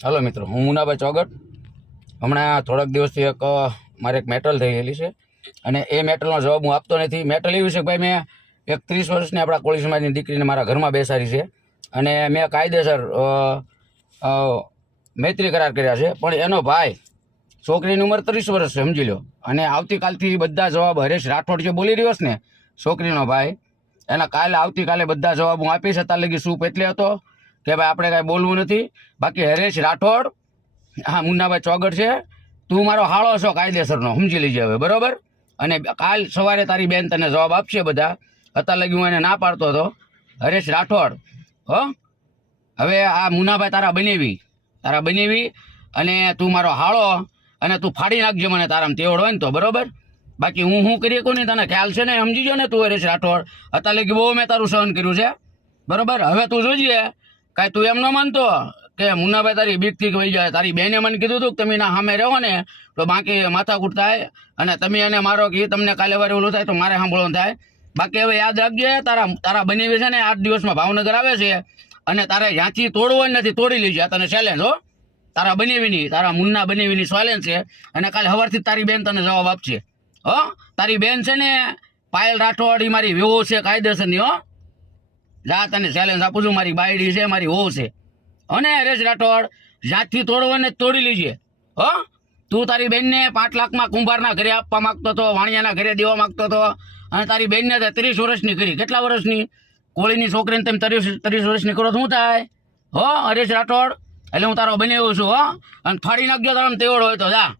Hello મિત્રો, હું મુનાભાઈ ચોગટ. હમણાં થોડાક દિવસથી મારે એક મેટલ થઈ ગયેલી છે અને એ મેટલનો જવાબ હું આપતો નથી. મેટલ એવું છે કે ભાઈ, મેં એક 30 વર્ષની આપણા કોળી સમાજની દીકરીને મારા ઘરમાં બેસાડી છે અને મેં કાયદેસર મૈત્રી કરાર કર્યા છે, પણ એનો ભાઈ, છોકરીની ઉંમર 30 વર્ષ છે, સમજી લો. અને આવતીકાલથી બધા જવાબ હરેશ રાઠોડ જે બોલી રહ્યો છે ને, છોકરીનો ભાઈ, એના આવતીકાલે બધા જવાબ હું આપીશ. અત્યાર લગી સૂપ એટલે હતો કે ભાઈ આપણે કાંઈ બોલવું નથી. બાકી હરેશ રાઠોડ, હા, મુન્નાભાઈ ચોગટ છે, તું મારો હાળો છો કાયદેસરનો, સમજી લેજે હવે, બરોબર? અને કાલ સવારે તારી બેન તને જવાબ આપશે બધા. અત્યાર લગી હું એને ના પાડતો હતો. હરેશ રાઠોડ, હો, હવે આ મુન્નાભાઈ તારા બનેવી અને તું મારો હાળો અને તું ફાડી નાખજે મને તારામાં તેવડ હોય ને તો, બરોબર? બાકી હું કરી શકું નહીં, તને ખ્યાલ છે ને, સમજી જો ને તું હરેશ રાઠોડ. અત્યાર લગી બહુ મેં તારું સહન કર્યું છે, બરોબર? હવે તું જોજે, કાંઈ તું એમ ન માનતો કે મુન્નાભાઈ તારી બીકથી વહી જાય. તારી બેને મને કીધું હતું કે તમે ના સામે રહો ને તો બાકી માથાકૂટ થાય અને તમે એને મારો કે તમને કાલે વારે ઓલું થાય તો મારે સાંભળવાનું થાય. બાકી હવે યાદ રાખજે, તારા બનેવી છે ને 8 દિવસમાં ભાવનગર આવે છે અને તારે જ્યાંથી તોડવું નથી તોડી લેજે. આ તને ચેલેન્જ, હો. તારા બનેવીની, તારા મુન્ના બનેવીની ચેલેન્જ છે અને કાલે સવારથી તારી બેન તને જવાબ આપશે, હો. તારી બેન છે ને પાયલ રાઠોડ, એ મારી વેવો છે કાયદેસરની, હો. જા, તને ચેલેન્જ આપું છું, મારી બાયડી છે, મારી વહુ છે. અને હરેશ રાઠોડ, જ્યાંથી તોડવાને તોડી લીજે, હો. તું તારી બેનને 5 લાખમાં કુંભારના ઘરે આપવા માંગતો હતો, વાણિયાના ઘરે દેવા માંગતો હતો અને તારી બેનને 30 વર્ષની કરી. કેટલા વર્ષની? કોળીની છોકરીને તમે 30 વર્ષની કરો તો શું થાય, હો હરેશ રાઠોડ? એટલે હું તારો બનેવો છું, હો. અને ફાડી નાખજો તારા તેવડ હોય તો, જા.